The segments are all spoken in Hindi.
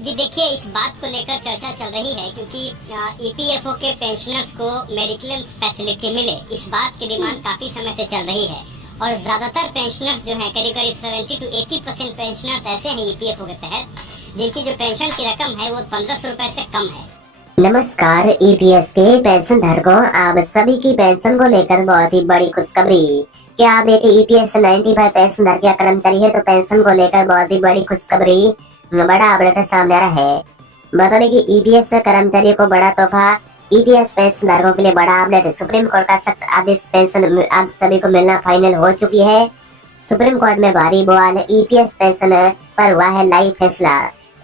जी देखिए, इस बात को लेकर चर्चा चल रही है क्योंकि ईपीएफओ के पेंशनर्स को मेडिक्लेम फैसिलिटी मिले, इस बात की डिमांड काफी समय से चल रही है। और ज्यादातर पेंशनर्स जो हैं, करीब करीब 70 to 80% पेंशनर्स ऐसे हैं ईपीएफओ के तहत जिनकी जो पेंशन की रकम है वो 1500 रुपए से कम है। नमस्कार ईपीएस के पेंशन धारकों, आप सभी की पेंशन को लेकर बहुत ही बड़ी खुशखबरी। क्या आप एक ईपीएस 95 पेंशन धारक या कर्मचारी है तो पेंशन को लेकर बहुत ही बड़ी खुशखबरी, बड़ा अपडेट सामने आ रहा है। बता दें कि ईपीएस कर्मचारियों को बड़ा तोहफा, ईपीएस पेंशन धारकों के लिए बड़ा अपडेट। सुप्रीम कोर्ट का सख्त आदेश, पेंशन आप सभी को मिलना फाइनल हो चुकी है। सुप्रीम कोर्ट में भारी बवाल, ईपीएस पेंशन पर हुआ है लाइव फैसला।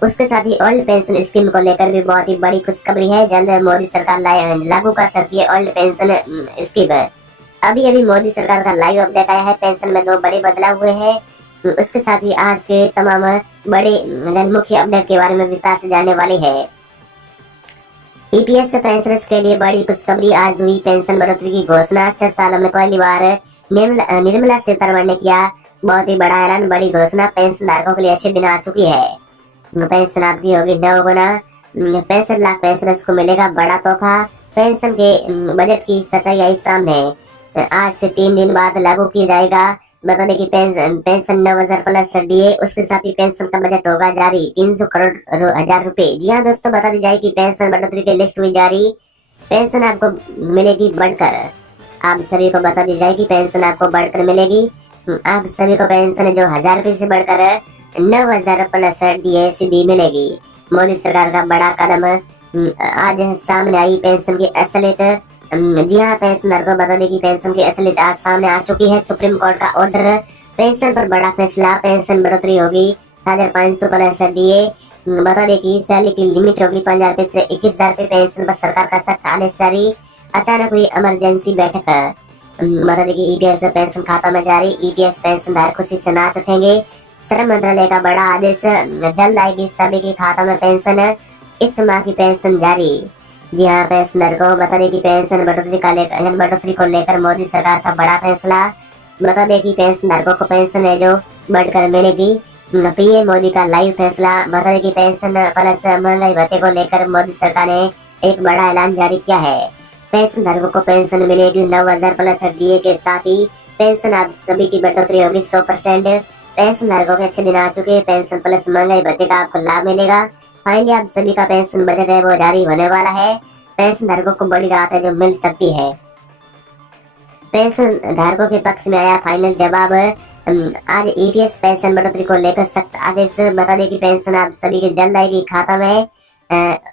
उसके साथ ही ओल्ड पेंशन स्कीम को लेकर भी बहुत ही बड़ी खुशखबरी है। जल्द मोदी सरकार लागू कर सकती है ओल्ड पेंशन स्कीम। अभी मोदी सरकार का लाइव अपडेट आया है। पेंशन में 2 बड़े बदलाव हुए हैं। उसके साथ ही आज के तमाम बड़े मुख्य अपडेट के बारे में विस्तार से जानने वाली है। ईपीएस पेंशनर्स के लिए बड़ी खुशखबरी, आज हुई पेंशन बढ़ोतरी की घोषणा। 6 सालों में पहली बार निर्मला सीतारमण ने किया बहुत ही बड़ा ऐलान, बड़ी घोषणा। पेंशन धारकों के लिए अच्छे दिन आ चुकी है। पेंशन आपकी होगी 9 गुना, 65 लाख पेंशनर्स को मिलेगा बड़ा तोहफा। पेंशन के बजट की सच्चाई आई सामने। आज से 3 दिन बाद लागू किया जाएगा। बता दें कि पेंशन 9000 प्लस डीए, उसके साथ ही पेंशन का बजट होगा जारी 300 करोड़ हजार रुपए। जी हाँ दोस्तों, बता दी जाए कि पेंशन बढ़ोतरी की लिस्ट हुई जारी। पेंशन आपको मिलेगी बढ़कर, आप सभी को बता दी जाए कि पेंशन आपको बढ़कर मिलेगी। आप सभी को पेंशन जो 1000 रुपए से बढ़कर 9000 प्लस डीए सीधी मिलेगी। मोदी सरकार का बड़ा कदम, आज सामने आई पेंशन की असलियत। जी हाँ, पेंशनर को बता दें कि पेंशन की असलियत आज सामने आ चुकी है। सुप्रीम कोर्ट का ऑर्डर, पेंशन पर बड़ा फैसला। पेंशन बढ़ोतरी होगी 7500 प्लस डीए। बता दें कि सैलरी की लिमिट होगी 5000 रुपए से 21000 रुपए। पेंशन पर सरकार का सख्त आदेश जारी, अचानक हुई इमरजेंसी बैठक। बता दें कि ईपीएस पेंशन खाता में जारी, ईपीएस पेंशन धारक खुशी से नाच उठेंगे। श्रम मंत्रालय का बड़ा आदेश, जल्द आएगी सभी के खातों में पेंशन। इस माह की पेंशन जारी। जी हाँ, पेंशनर को बता दें कि पेंशन बढ़ोतरी को लेकर मोदी सरकार का बड़ा फैसला। बता दें कि पेंशनधारकों को पेंशन है जो बढ़कर मिलेगी। पीएम मोदी का लाइव फैसला। बता दें कि पेंशन प्लस महंगाई भत्ते को लेकर मोदी सरकार ने एक बड़ा ऐलान जारी किया है। पेंशनधारकों को पेंशन मिलेगी 9000 प्लस डीए के साथ ही पेंशन आप सभी की बढ़ोतरी होगी 100%। पेंशन धारकों के अच्छे दिन आ चुके हैं। पेंशन प्लस महंगाई भत्ते का आपको लाभ मिलेगा। फाइनली आप सभी का पेंशन बजट है वो जारी होने वाला है। पेंशन धारकों को बड़ी राहत है जो मिल सकती है। पेंशन धारकों के पक्ष में आया फाइनल जवाब। आज ईपीएस पेंशन बढ़ोतरी को लेकर सख्त आदेश। बता दें कि पेंशन आप सभी के जल्द आएगी खाता में।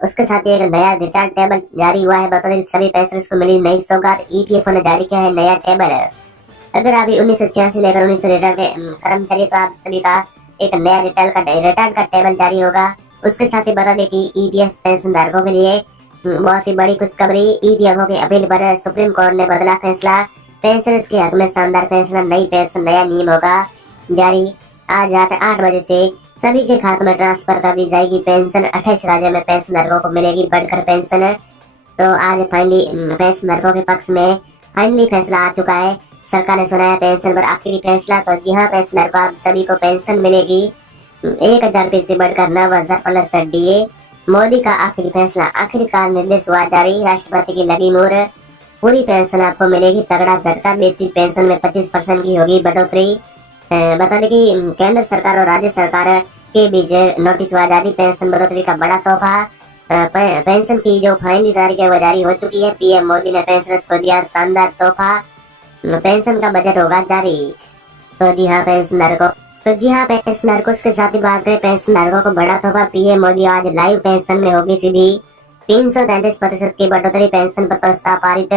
उसके साथ ही एक नया रिचार्ज टेबल जारी हुआ है। बता दें कि सभी पेंशनर्स को मिली नई सौगात। ईपीएफओ ने जारी किया है नया टेबल। अगर अभी 1986 लेकर 1900 रिटर्न के कर्मचारी तो आप सभी का एक नया रिटर्न का टेबल जारी होगा। उसके साथ ही बता दें कि ईपीएस पेंशन धारकों के लिए बहुत ही बड़ी खुशखबरी। ईपीएफओ की अपील पर सुप्रीम कोर्ट ने बदला फैसला। पेंशनर्स के हक में शानदार फैसला, नई पेंशन नया नियम होगा जारी। आज रात 8 बजे से सभी के खातों में ट्रांसफर कर दी जाएगी पेंशन। 28 राज्यों में पेंशन धारकों को मिलेगी बढ़कर पेंशन। तो आज फाइनली पेंशन धारकों के पक्ष में फाइनली फैसला आ चुका है। सरकार ने सुनाया पेंशन पर आखिरी फैसला। तो जी हाँ, पेंशनर को आप सभी को पेंशन मिलेगी 1000 रुपए से बढ़कर 9000 प्लस डीए। मोदी का आखिरी फैसला, आखिरकार निर्देश हुआ जारी। राष्ट्रपति की लगी मोहर, पूरी पेंशन आपको मिलेगी तगड़ा झटका। बेसिक पेंशन में 25% की होगी बढ़ोतरी। बता दें कि केंद्र सरकार और राज्य सरकार के बीच नोटिस हुआ जारी। पेंशन बढ़ोतरी का बड़ा तोहफा। पेंशन की जो फाइनली तारीख है वो जारी हो चुकी है। पीएम मोदी ने पेंशनर्स को दिया शानदार तोहफा। पेंशन का बजट होगा जारी। तो जी हाँ पेंशनधारकों के साथ ही बात करें, पेंशनधारकों को बड़ा तोहफा। पीएम मोदी आज लाइव पेंशन में होगी सीधी 333% की बढ़ोतरी। पेंशन पर प्रस्ताव पारित।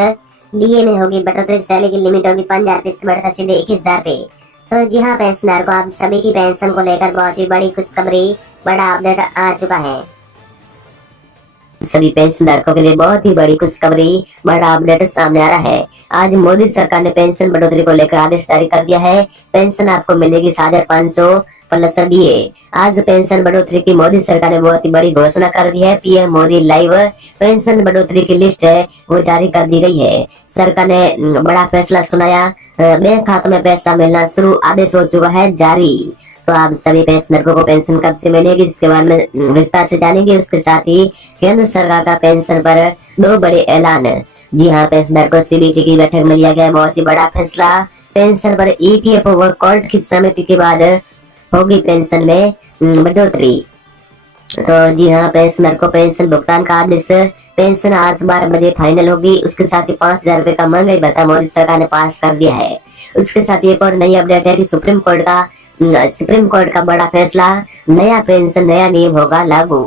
डीए में होगी बढ़ोतरी। सैलरी की लिमिट होगी 5000 रुपए से बढ़कर सीधे 21000 रुपए। तो जी हाँ पेंशनधारकों, आप सभी की पेंशन को लेकर बहुत ही बड़ी खुशखबरी, बड़ा अपडेट आ चुका है। सभी पेंशनधारकों के लिए बहुत ही बड़ी खुशखबरी, बड़ा अपडेट सामने आ रहा है। आज मोदी सरकार ने पेंशन बढ़ोतरी को लेकर आदेश जारी कर दिया है। पेंशन आपको मिलेगी 7500 प्लस डीए। आज पेंशन बढ़ोतरी की मोदी सरकार ने बहुत ही बड़ी घोषणा कर दी है। पीएम मोदी लाइव पेंशन बढ़ोतरी की लिस्ट है वो जारी कर दी गई है। सरकार ने बड़ा फैसला सुनाया। बैंक खातों में पैसा मिलना शुरू, आदेश हो चुका है जारी। तो आप सभी पेंशनरों को पेंशन कब से मिलेगी इसके बारे में विस्तार से जानेंगे। उसके साथ ही केंद्र सरकार का पेंशन पर 2 बड़े ऐलान। जी हाँ, पेंशनर को सीबीटी की बैठक में लिया गया बहुत ही बड़ा फैसला। पेंशन पर ईपीएफओ व कोर्ट की सहमति के बाद होगी पेंशन में बढ़ोतरी। तो जी हाँ, पेंशनर को पेंशन भुगतान का आदेश। पेंशन आज 12 बजे फाइनल होगी। उसके साथ ही 5,000 रुपए का महंगाई भत्ता मोदी सरकार ने पास कर दिया है। उसके साथ ही एक और नई अपडेट है कि सुप्रीम कोर्ट का बड़ा फैसला, नया पेंशन नया नियम होगा लागू।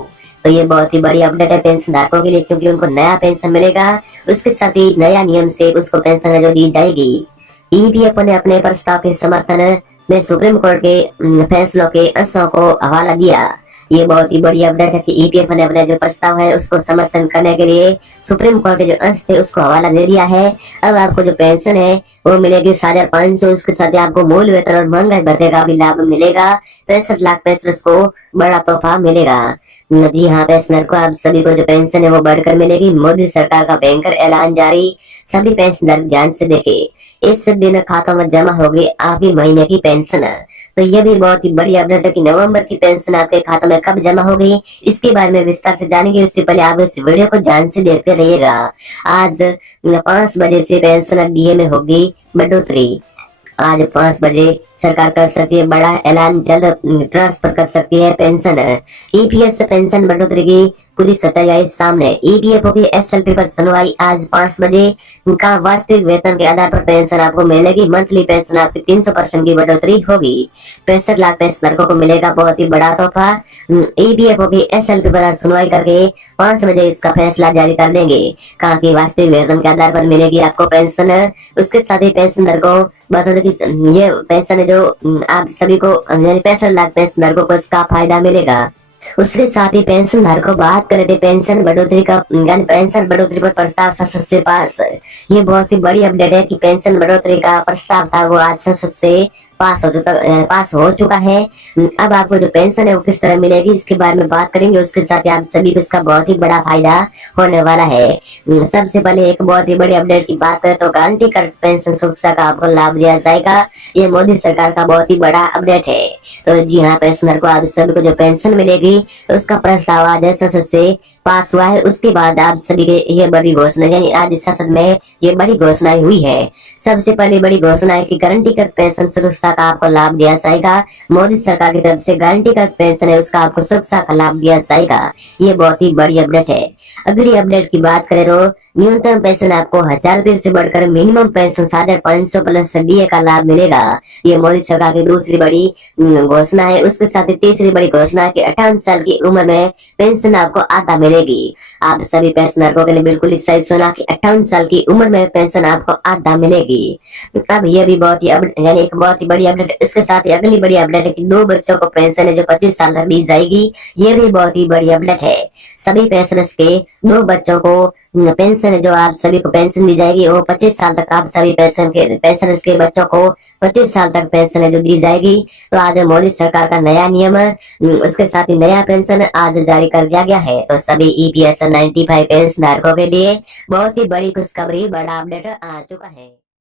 तो ये बहुत ही बड़ी अपडेट है पेंशन धारकों के लिए, क्योंकि उनको नया पेंशन मिलेगा। उसके साथ ही नया नियम से उसको पेंशन जो दी जाएगी। ईपीएफओ ने अपने प्रस्ताव के समर्थन में सुप्रीम कोर्ट के फैसलों के अंशों को हवाला दिया। ये बहुत ही बड़ी अपडेट है कि ईपीएफओ ने अपने जो प्रस्ताव है उसको समर्थन करने के लिए सुप्रीम कोर्ट के जो अंश थे उसको हवाला दे दिया है। अब आपको जो पेंशन है वो मिलेगी 7,500। उसके साथ ही आपको मूल वेतन और महंगाई भत्ते का भी लाभ मिलेगा। 65 लाख पेंशनर्स को बड़ा तोहफा मिलेगा। जी हाँ, पेंशनर को आप सभी को जो पेंशन है वो बढ़कर मिलेगी। मोदी सरकार का भयंकर ऐलान जारी, सभी पेंशनर ध्यान से देखें। इस दिन खातों में जमा होगी आखिरी महीने की पेंशन। तो ये भी बहुत ही बड़ी अपडेट है कि नवंबर की पेंशन आपके खाते में कब जमा होगी इसके बारे में विस्तार से जानेंगे। उससे पहले आप इस वीडियो को ध्यान से देखते रहिएगा। आज 5 बजे से पेंशन डीए में होगी बढ़ोतरी। आज 5 बजे सरकार कर सकती है बड़ा ऐलान, जल्द ट्रांसफर कर सकती है पेंशन। ईपीएस से पेंशन बढ़ोतरी की पूरी सच्चाई आई सामने। ईपीएफओ की एसएलपी पर सुनवाई आज 5 बजे का वास्तविक वेतन के आधार पर पेंशन आपको मिलेगी। मंथली पेंशन आपकी 300% की बढ़ोतरी होगी। 65 लाख पेंशनरों को मिलेगा बहुत ही बड़ा तोहफा। ईपीएफओ की एसएलपी पर सुनवाई करके 5 बजे इसका फैसला जारी कर देंगे। कहा कि वास्तविक वेतन के आधार पर मिलेगी आपको पेंशन। उसके साथ ही पेंशनर को बता दें कि ये पेंशन जो आप सभी को यानी 65 लाख पेंशनर को इसका फायदा मिलेगा। उसके साथ ही पेंशन धारकों बात करें थे पेंशन बढ़ोतरी का, यानी पेंशन बढ़ोतरी पर प्रस्ताव संसद से पास। ये बहुत ही बड़ी अपडेट है कि पेंशन बढ़ोतरी का प्रस्ताव था वो आज संसद से पास हो चुका है। अब आपको जो पेंशन है वो किस तरह मिलेगी इसके बारे में बात करेंगे। उसके साथ ही आप सभी को इसका बहुत ही बड़ा फायदा होने वाला है। सबसे पहले एक बहुत ही बड़ी अपडेट की बात करें तो गारंटी कर पेंशन सुरक्षा का आपको लाभ दिया जाएगा। ये मोदी सरकार का बहुत ही बड़ा अपडेट है। तो जी हाँ, पेंशनर को आप सभी को जो पेंशन मिलेगी उसका प्रस्ताव आज संसद से पास हुआ है। उसके बाद आप सभी के ये बड़ी घोषणा, यानी आज संसद में ये बड़ी घोषणा हुई है। सबसे पहले बड़ी घोषणा है कि गारंटी कर पेंशन सुरक्षा का आपको लाभ दिया जाएगा। मोदी सरकार की तरफ से गारंटी कर पेंशन है उसका आपको सुरक्षा का लाभ दिया जाएगा। ये बहुत ही बड़ी अपडेट है। अगली अपडेट की बात करें तो न्यूनतम पेंशन आपको 1,000 रुपए से बढ़कर मिनिमम पेंशन 5,500 प्लस डीए का लाभ मिलेगा। ये मोदी सरकार की दूसरी बड़ी घोषणा है। उसके साथ ही तीसरी बड़ी घोषणा है कि 58 साल की उम्र में पेंशन आपको आधा मिलेगी। आप सभी पेंशनरों के लिए बिल्कुल सही सुना कि 58 साल की उम्र में पेंशन आपको आधा मिलेगी। अब ये भी बहुत ही यानी एक बहुत ही बड़ी अपडेट। इसके साथ ही अगली बड़ी अपडेट है कि 2 बच्चों को पेंशन है जो 25 साल तक दी जाएगी। ये भी बहुत ही बड़ी अपडेट है। सभी पेंशनर्स के 2 बच्चों को पेंशन है जो आप सभी को पेंशन दी जाएगी वो 25 साल तक आप सभी पेंशनर्स के बच्चों को 25 साल तक पेंशन है जो दी जाएगी। तो आज मोदी सरकार का नया नियम, उसके साथ ही नया पेंशन आज जारी कर दिया गया है। तो सभी ईपीएस 95 पेंशन धारकों के लिए बहुत ही बड़ी खुशखबरी, बड़ा अपडेट आ चुका है।